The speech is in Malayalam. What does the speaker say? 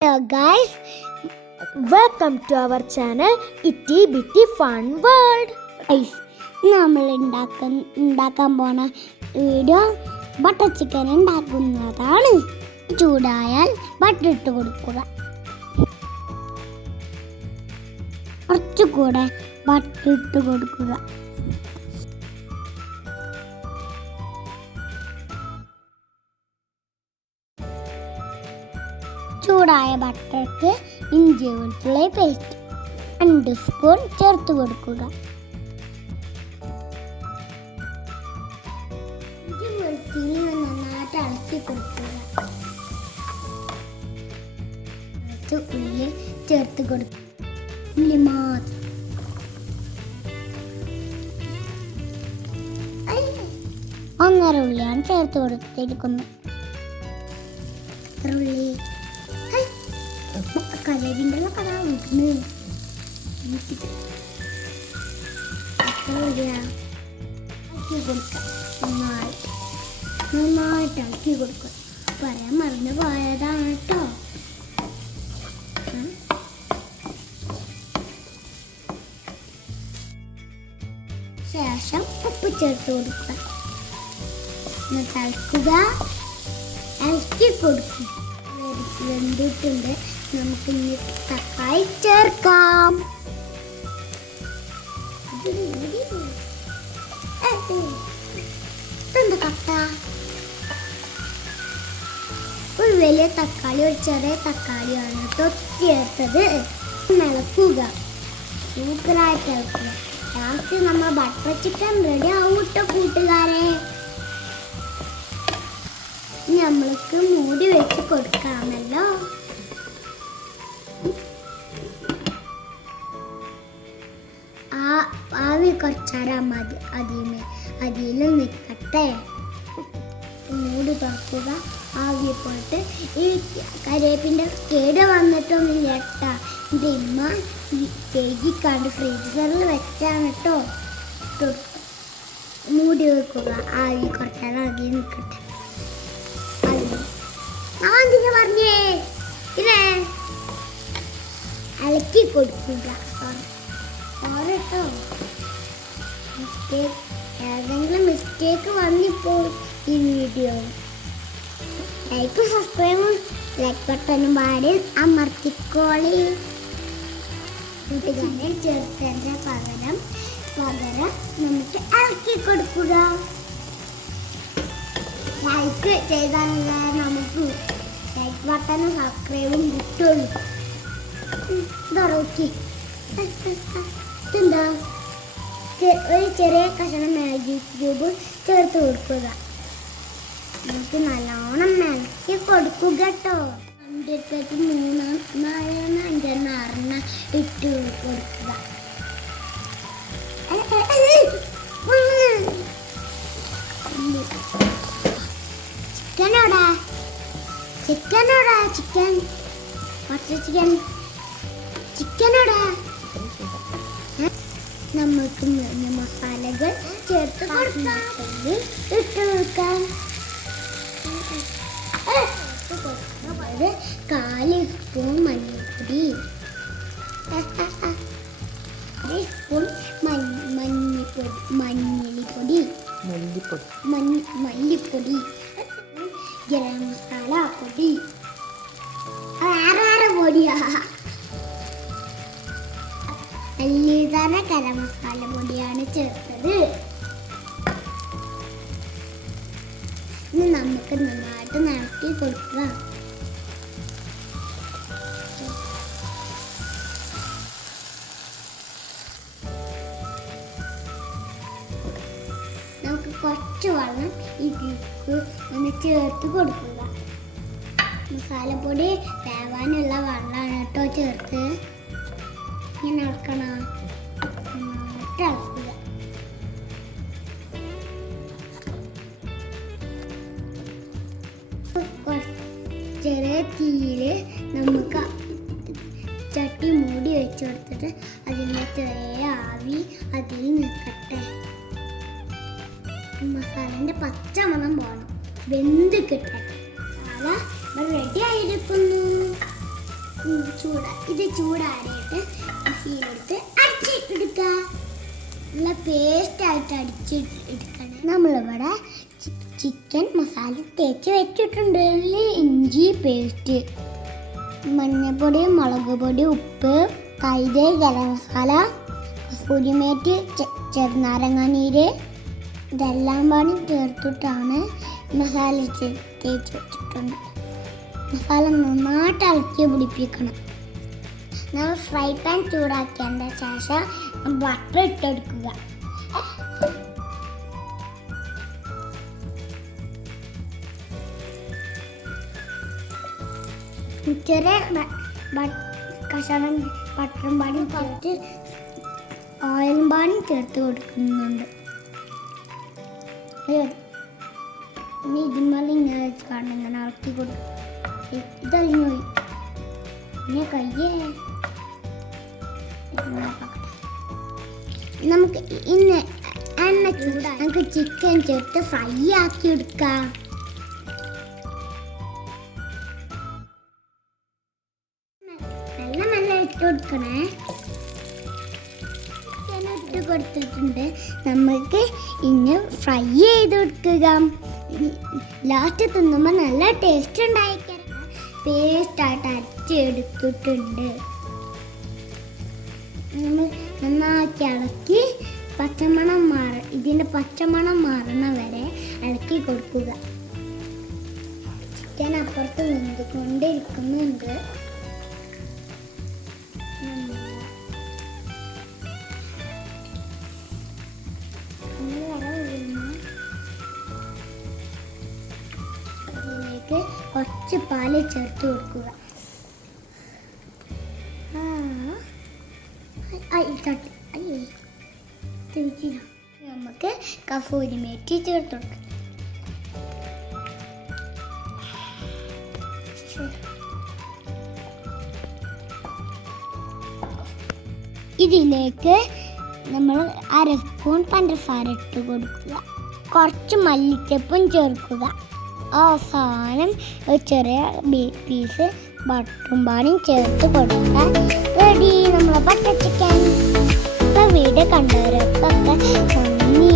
Hello guys, welcome to our channel Itty Bitty Fun World. Guys, നമ്മൾ ഉണ്ടാക്കാൻ പോണ വീഡിയോ ബട്ടർ ചിക്കൻ ഉണ്ടാക്കുന്നതാണ്. ചൂടായാൽ ബട്ടർ ഇട്ട് കൊടുക്കുക. കുറച്ചുകൂടെ ബട്ടർ ഇട്ട് കൊടുക്കുക. ചൂടായ ബട്ടർക്ക് ഇഞ്ചി വെളുത്തുള്ളി പേസ്റ്റ് 2 സ്പൂൺ ചേർത്ത് കൊടുക്കുക. ഇഞ്ചി വെളുത്തുള്ളി നന്നായിട്ട് ഇളക്കി കൊടുക്കുക. ഉള്ളി ചേർത്ത് കൊടുക്കുക. ഉള്ളി മാത്രം. 1.5 ഉള്ളിയാണ് ചേർത്ത് കൊടുത്തിരിക്കുന്നത്. ഉള്ളി കലവിൻ്റെ കഥ വിളിക്കുന്നത് ഇളക്കി കൊടുക്കുക. നന്നായിട്ട് ഇളക്കി കൊടുക്കുക. പറയാൻ മറന്നു പോയതാണ് കേട്ടോ. ശേഷം ഉപ്പ് ചേർത്ത് കൊടുക്കുക. തിളക്കുക. ഇളക്കി കൊടുക്കുക. വെന്തിട്ടുണ്ട്. നമുക്ക് ഇനി തക്കാളി ചേർക്കാം. ഒരു വലിയ തക്കാളി ഒരു ചെറിയ തക്കാളിയാണ് കേട്ടോ ചേർത്തത്. ഇളക്കുക. സൂപ്പറായിട്ട് ഇളക്കുക. ലാസ്റ്റ് നമ്മൾ ബട്ടർ ചിക്കൻ റെഡി ആവും കേട്ടോ കൂട്ടുകാരെ. നമ്മൾക്ക് മൂടി വെച്ച് കൊടുക്കാമല്ലോ. ആവി കുറച്ചാരാ മതി. അതിൽ നിൽക്കട്ടെ. മൂടി തുറക്കുക. ആവി പോയിട്ട് ഈ കരിവേപ്പിൻ്റെ കേട് വന്നിട്ടൊന്നുമില്ല കേട്ടോ. എൻ്റെ ഇമ്മ കേക്കിക്കാണ്ട് ഫ്രീസറിൽ വെച്ചാണ് കേട്ടോ. മൂടി വെക്കുക. ആവി കുറച്ചാൽ അതിൽ നിൽക്കട്ടെ. ഞാൻ പറഞ്ഞേ ഇല്ലേ ഇളക്കി കൊടുക്കുക. കേട്ടോ ഏതെങ്കിലും മിസ്റ്റേക്ക് വന്നിപ്പോ ഈ വീഡിയോ ലൈക്ക് സബ്സ്ക്രൈബും ലൈക്ക് ബട്ടണും പാടി അമർത്തിക്കോളി. കൂട്ടുകാരെ ചേർത്തതിൻ്റെ പകരം നമുക്ക് ഇളക്കി കൊടുക്കുക. ലൈക്ക് ചെയ്താലല്ല നമുക്ക് ലൈക്ക് ബട്ടണും സബ്സ്ക്രൈബും കിട്ടുള്ളൂ. എന്താ ഒരു ചെറിയ കഷണം മാഗി ക്യൂബ് ചേർത്ത് കൊടുക്കുക. നമുക്ക് നല്ലോണം ഇളക്കി കൊടുക്കുക കേട്ടോ. 3 4 5 6 ഇട്ട് കൊടുക്കുക. ചിക്കനോടാ നമുക്ക് മസാലകൾ ചേർത്ത് കൊടുക്കാം. ഇട്ട് കൊടുക്കാം. 1/4 സ്പൂൺ മഞ്ഞൾപ്പൊടി, 1 സ്പൂൺ മല്ലിപ്പൊടി, ഗരം മസാല പൊടി. വേറെ പൊടിയാ. വലിയതര ഗരം മസാല പൊടിയാണ് ചേർത്തത്. ഇനി നമുക്ക് നന്നായിട്ട് ഇളക്കി കൊടുക്കുക. നമുക്ക് കുറച്ച് വെള്ളം ഇതിലേക്ക് ഒന്ന് ചേർത്ത് കൊടുക്കുക. മസാലപ്പൊടി വേവാനുള്ള വെള്ളമാണ് കേട്ടോ ചേർത്ത്. ഇങ്ങനെ ഇളക്കണം. നന്നായിട്ട് ഇളക്കുക. ചെറിയ തീയിൽ നമുക്ക് ചട്ടി മൂടി വെച്ച് കൊടുത്തിട്ട് അതിൻ്റെ ചെറിയ ആവി അതിൽ നിൽക്കട്ടെ. മസാലൻ്റെ പച്ചമണം പോകണം. വെന്ത് കിട്ടട്ടെ. മസാല റെഡി ആയിരിക്കുന്നു. ഇത് ചൂടാറിയിട്ട് മിക്സിയിലെടുത്ത് അടിച്ചെടുക്കുക. നല്ല പേസ്റ്റായിട്ട് അടിച്ചെടുക്കണം. നമ്മളിവിടെ ചിക്കൻ മസാല തേച്ച് വെച്ചിട്ടുണ്ട്. ഇഞ്ചി പേസ്റ്റ്, മഞ്ഞൾപ്പൊടി, മുളക് പൊടി, ഉപ്പ്, തൈര്, ഗരം മസാല, കസൂരിമേറ്റ്, ചെറുനാരങ്ങ നീര്, ഇതെല്ലാം പാടി ചേർത്തിട്ടാണ് മസാല തേച്ച് വെച്ചിട്ടുണ്ട്. മസാല നന്നായിട്ട് ഇളക്കി പിടിപ്പിക്കണം. നമ്മൾ ഫ്രൈ പാൻ ചൂടാക്കിയതിൻ്റെ ശേഷം ബട്ടർ ഇട്ടെടുക്കുക. ചെറിയ കഷണം ബട്ടറും പാടി കുറച്ച് ഓയിലും പാടി ചേർത്ത് കൊടുക്കുന്നുണ്ട്. ഇനി ഇതുമല്ല ഇങ്ങനെ വെച്ച് കാണും, ഇങ്ങനെ ഇളക്കി കൊടുക്കും. ഇതറിഞ്ഞു പോയി. പിന്നെ കയ്യേ നമുക്ക് ഇന്ന് എണ്ണ ചൂടാ, നമുക്ക് ചിക്കൻ ചേർത്ത് ഫ്രൈ ആക്കി എടുക്കാം. നല്ല ഇട്ട് കൊടുക്കണേ. ഇട്ട് കൊടുത്തിട്ടുണ്ട്. നമുക്ക് ഇനി ഫ്രൈ ചെയ്ത് കൊടുക്കുക. ലാസ്റ്റ് തിന്നുമ്പോൾ നല്ല ടേസ്റ്റ് ഉണ്ടായിരിക്കണം. പേസ്റ്റായിട്ട് അരച്ചെടുത്തിട്ടുണ്ട്. നമ്മൾ നന്നാക്കി ഇളക്കി ഇതിൻ്റെ പച്ചമണം മാറണ വരെ ഇളക്കി കൊടുക്കുക. ചിക്കൻ അപ്പുറത്ത് വെന്തുകൊണ്ടിരിക്കുന്നുണ്ട്. ഇതിലേക്ക് കുറച്ച് പാല് ചേർത്ത് കൊടുക്കുക. നമുക്ക് കസൂരിമേത്തി ചേർത്ത് കൊടുക്കാം. ഇതിലേക്ക് നമ്മൾ 1/2 സ്പൂൺ പഞ്ചസാര ഇട്ട് കൊടുക്കുക. കുറച്ച് മല്ലിച്ചപ്പും ചേർക്കുക. അവസാനം ഒരു ചെറിയ പീസ് ബട്ടറും പാടിയും ചേർത്ത് കൊടുത്താൽ റെഡി നമ്മളെ ബട്ടർ ചിക്കൻ. വീഡിയോ കണ്ടവരൊക്കെ നന്ദി.